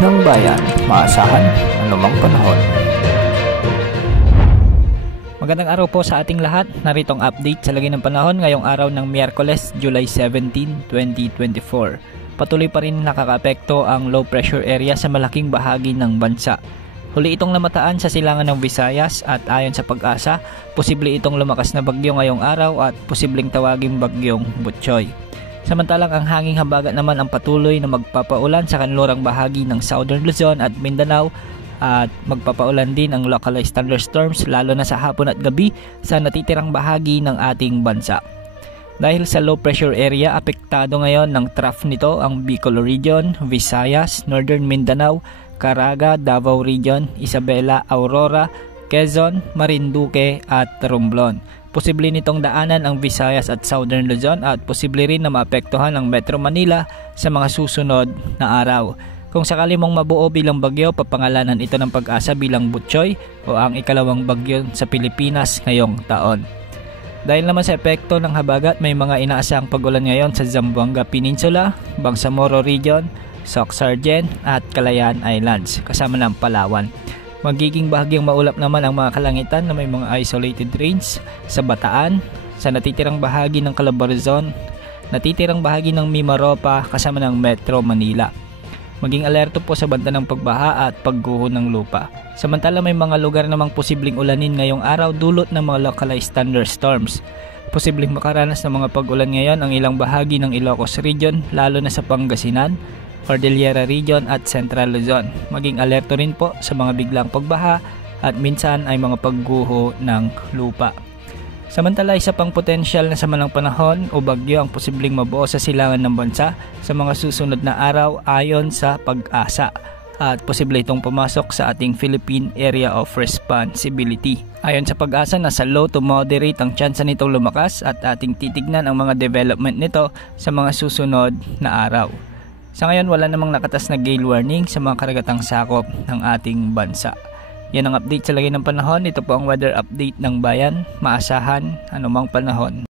ng bayan, maasahan anumang panahon. Magandang araw po sa ating lahat. Narito ang update sa lagay ng panahon ngayong araw ng Miyerkules, July 17, 2024. Patuloy pa rin nakakaapekto ang low pressure area sa malaking bahagi ng bansa. Huli itong namataan sa silangan ng Visayas at ayon sa pag-asa, posible itong lumakas na bagyo ngayong araw at posibleng tawaging bagyong Butchoy. Samantalang ang hanging habagat naman ang patuloy na magpapaulan sa kanlurang bahagi ng Southern Luzon at Mindanao at magpapaulan din ang localized thunderstorms lalo na sa hapon at gabi sa natitirang bahagi ng ating bansa. Dahil sa low pressure area, apektado ngayon ng trough nito ang Bicol Region, Visayas, Northern Mindanao, Caraga, Davao Region, Isabela, Aurora, Quezon, Marinduque at Romblon. Posible nitong daanan ang Visayas at Southern Luzon at posible rin na maapektuhan ang Metro Manila sa mga susunod na araw. Kung sakali mong mabuo bilang bagyo, papangalanan ito ng pag-asa bilang Butchoy o ang ikalawang bagyo sa Pilipinas ngayong taon. Dahil naman sa epekto ng habagat, may mga inaasahang pag-ulan ngayon sa Zamboanga Peninsula, Bangsamoro Region, Soc-Sargen at Calayan Islands kasama ng Palawan. Magiging bahagyang maulap naman ang mga kalangitan na may mga isolated rains sa Bataan, sa natitirang bahagi ng Calabarzon, natitirang bahagi ng Mimaropa kasama ng Metro Manila. Maging alerto po sa banta ng pagbaha at pagguho ng lupa. Samantala may mga lugar namang posibleng ulanin ngayong araw dulot ng mga localized thunderstorms. Posibleng makaranas ng mga pag-ulan ngayon ang ilang bahagi ng Ilocos Region lalo na sa Pangasinan, Cordillera Region at Central Luzon. Maging alerto rin po sa mga biglang pagbaha at minsan ay mga pagguho ng lupa. Samantala, isa pang potensyal na sama ng panahon o bagyo ang posibleng mabuo sa silangan ng bansa sa mga susunod na araw ayon sa pag-asa at posible itong pumasok sa ating Philippine Area of Responsibility. Ayon sa pag-asa, nasa low to moderate ang tsansa nitong lumakas at ating titignan ang mga development nito sa mga susunod na araw. Sa ngayon, wala namang nakatas na gale warning sa mga karagatang sakop ng ating bansa. Yan ang update sa lagay ng panahon. Ito po ang weather update ng bayan. Maasahan anumang panahon.